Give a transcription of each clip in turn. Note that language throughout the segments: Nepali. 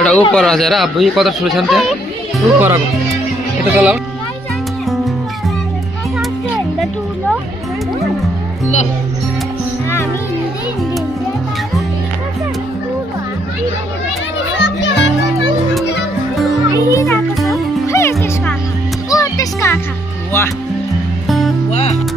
एउटा ऊपर हजुर अब यो कता ठुलो छ नि त्यहाँ ऊपरको यता तल ल वाह वाह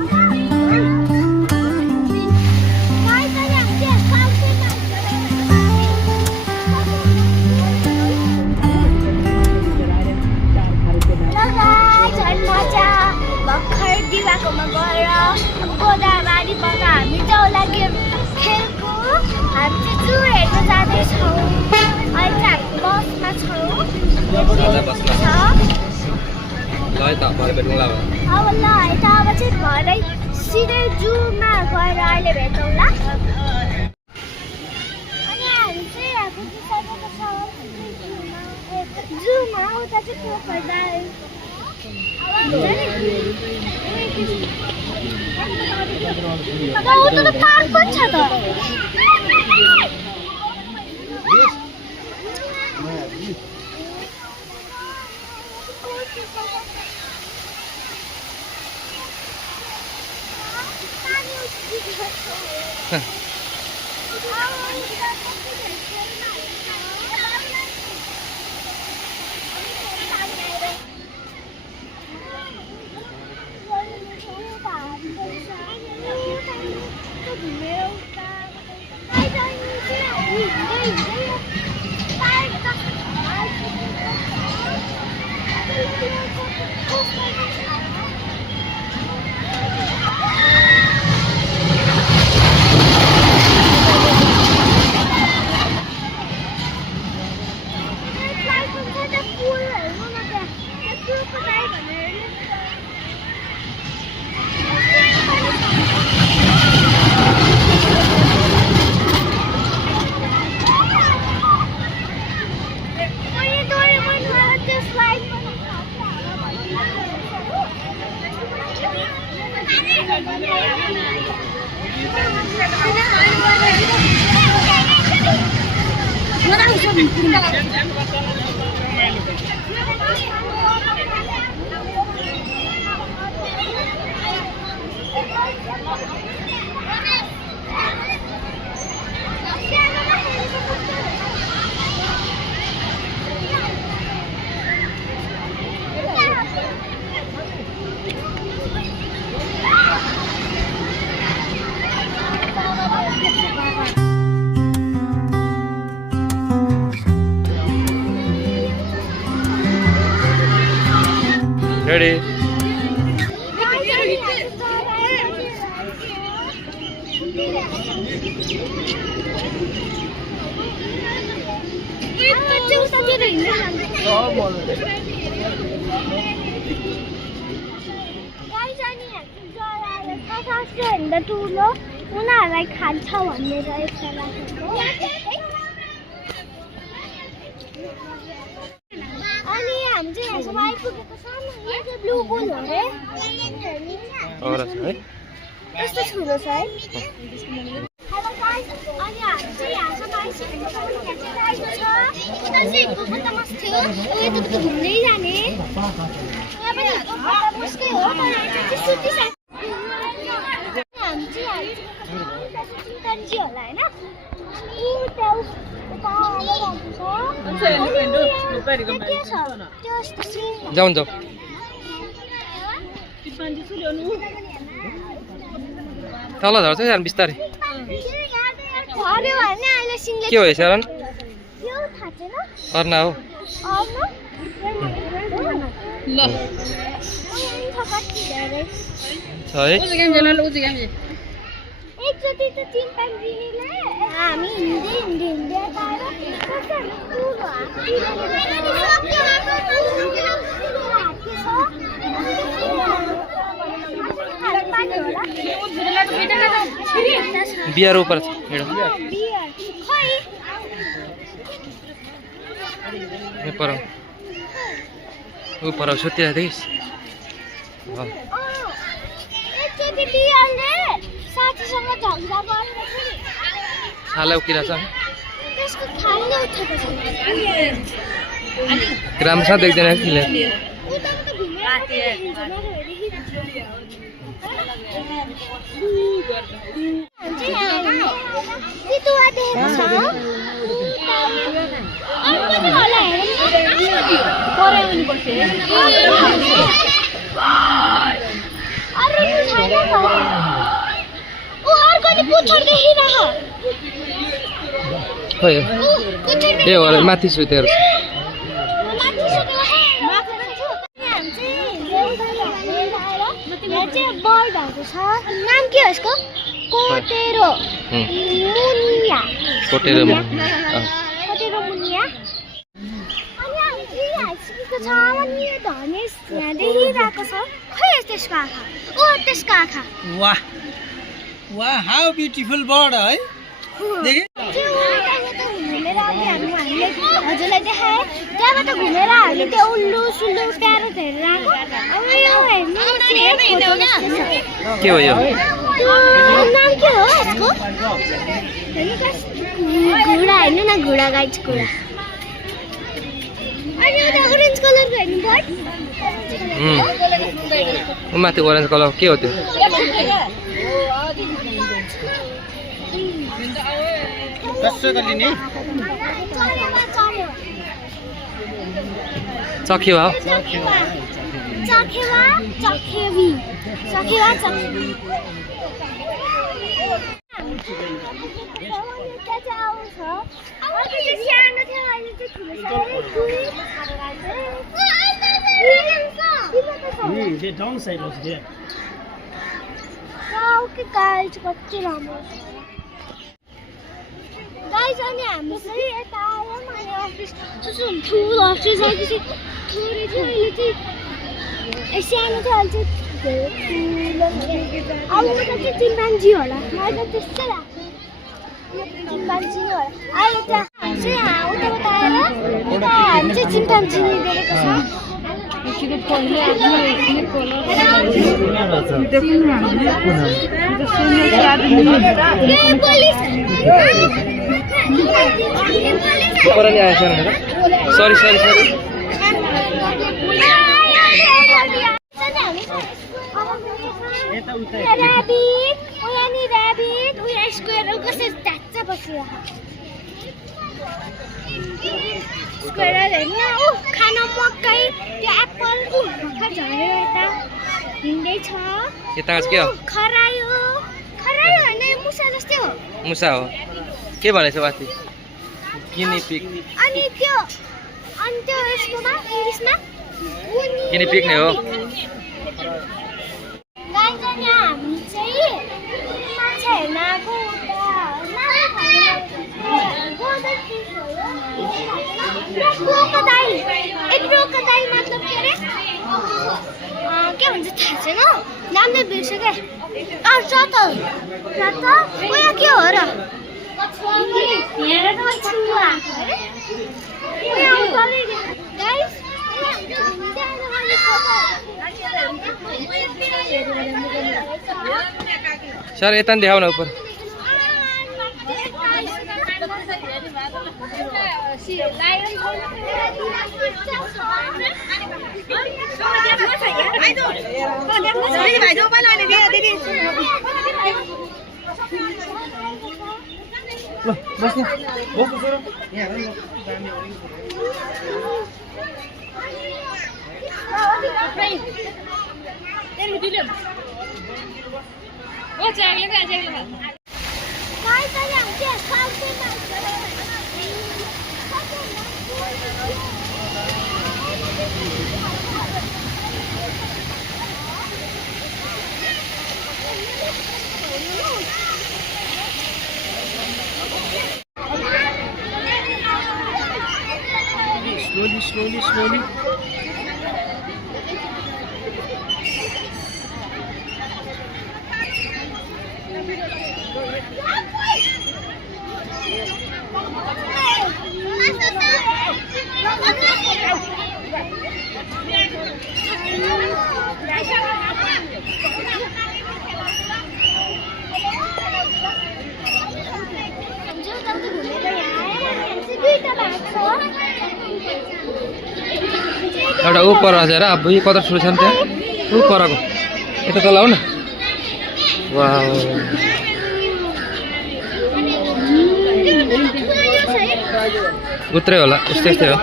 भर्खर दिवाकोमा गएर गोदाबारीबाट हामी जाउला गेम खेलको हामी चाहिँ जू हेर्न जाँदैछौँ अहिले चाहिँ हामी बसमा छौँ अब ल है त अब चाहिँ भरै सिधै जूमा गएर अहिले भेटौँला अनि हामी चाहिँ यहाँ पुगिसकेको छौँ जूमा उता चाहिँ क्रोकोडाइल उता त पार्क पनि छ त Ready? ठुलो उनीहरूलाई खान्छ भनेर यस्तो राखेको अनि हामी चाहिँ यहाँसम्म आइपुगेको छ यो चाहिँ ब्लू बुल हो रे यस्तो ठुलो छ है हेलो गाइस अनि हामी चाहिँ यहाँसम्म आइसकेको छौँ यहाँ चाहिँ आएको छ उता चाहिँ हिप्पोपोटामस थियो यता त घुम्दै जाने यहाँ पनि हिप्पोपोटामसकै हो तर यता चाहिँ सुतिसक्यो हामी चाहिँ चिम्पान्जी होला हैन जाउँ जाउँ तल झर्छ यार बिस्तारै के हो शरण अर्ना हो ल छ है एकचोटि त चिम्पान्जीले हामी हिँड्दै हिँड्दै हिँड्दै बियर ऊपर छ ऊपर ऊपर सुतिरहेको थिइस् एकचोटि बियरले साथीसँग झगडा गरेर छाला उकिरहेछ त्यसको खाली उठेको छ राम्रोसँग देख्दैन किले उताबाट घुमेर चितुवा देखेको छ अर्को नि होला अर्को नि पुच्छर देखिरह खोइ ए होला माथि सुतेर नाम के हो यसको कोटेरो मुनिया कोटेरो कोटेरो मुनिया अनि हामी आइसकेको छ अनि यो धनेश यहाँ देखिरहेको छ खै त्यसको आँखा ओ त्यसको आँखा वाह वाह हाउ ब्युटिफुल बर्ड है देखे हजुरलाई देखाएँ त्यहाँबाट घुमेर हामीले त्यो उल्लु सुल्लु प्यारोट हेरेर आएको अब यो हेर्नु के हो यो नाम के हो यसको घुडा हेर्नु न घुडा गाइड घुडा अनि एउटा ओरेन्ज कलरको हेर्नु बर्ड माथि ओरेन्ज कलर के हो त्यो चखेवा चखेवा चखेवी चखेवा चखेवी The downside was there. Okay guys, कति राम्रो गाइस अनि हामी चाहिँ यता आयौँ अनि अफिस कस्तो ठुलो अफिस आएपछि थोरै थियो अहिले चाहिँ सानो थियो अहिले चाहिँ ठुलो अब त के चिम्पान्जी होला मलाई त त्यस्तै लाग्छ चिम्पान्जी नै होला अहिले त हामी चाहिँ उताबाट आएर हामी चाहिँ चिम्पान्जी देखेको छ ऊपर नहीं आया सॉरी सॉरी सॉरी रैबिट उयानी रैबिट उया स्क्वायर कसरी ट्याच्चा बसिरहेको स्क्वायर हेर्न ऊ खान मकै त्यो एप्पल ऊ भर्खर झरेर यता हिँड्दैछ यता के हो खरायो खरायो हैन मुसा जस्तै हो मुसा हो के भनेछ माथि गिनी पिग अनि त्यो यसकोमा इङ्ग्लिसमा गिनी पिग नै हो गाइस अनि हामी चाहिँ माछा हेर्न आएको क्रोकोडाइल क्रोकोडाइल मतलब के अरे के भन्छ थाहा छैन नाम नै बिर्सेँ क्या चतल उयो के हो र हेरेर त छिन्नु आएको अरे गाइस सर यता देखाउ न ऊपर Slowly. एउटा ऊ पर हजुर अब यी कता ठुलो छ नि त्यहाँ ऊ परको यता त लाउ न वाउ उत्रै होला यस्तै यस्तै हो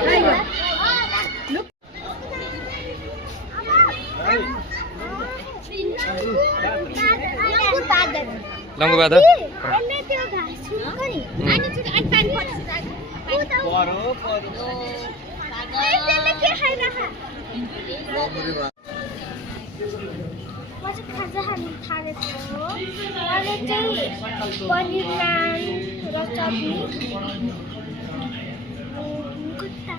लङ्गु बाँध खाजा खानु थालेको अनि चाहिँ पनिर नान र चटनी कुट्टा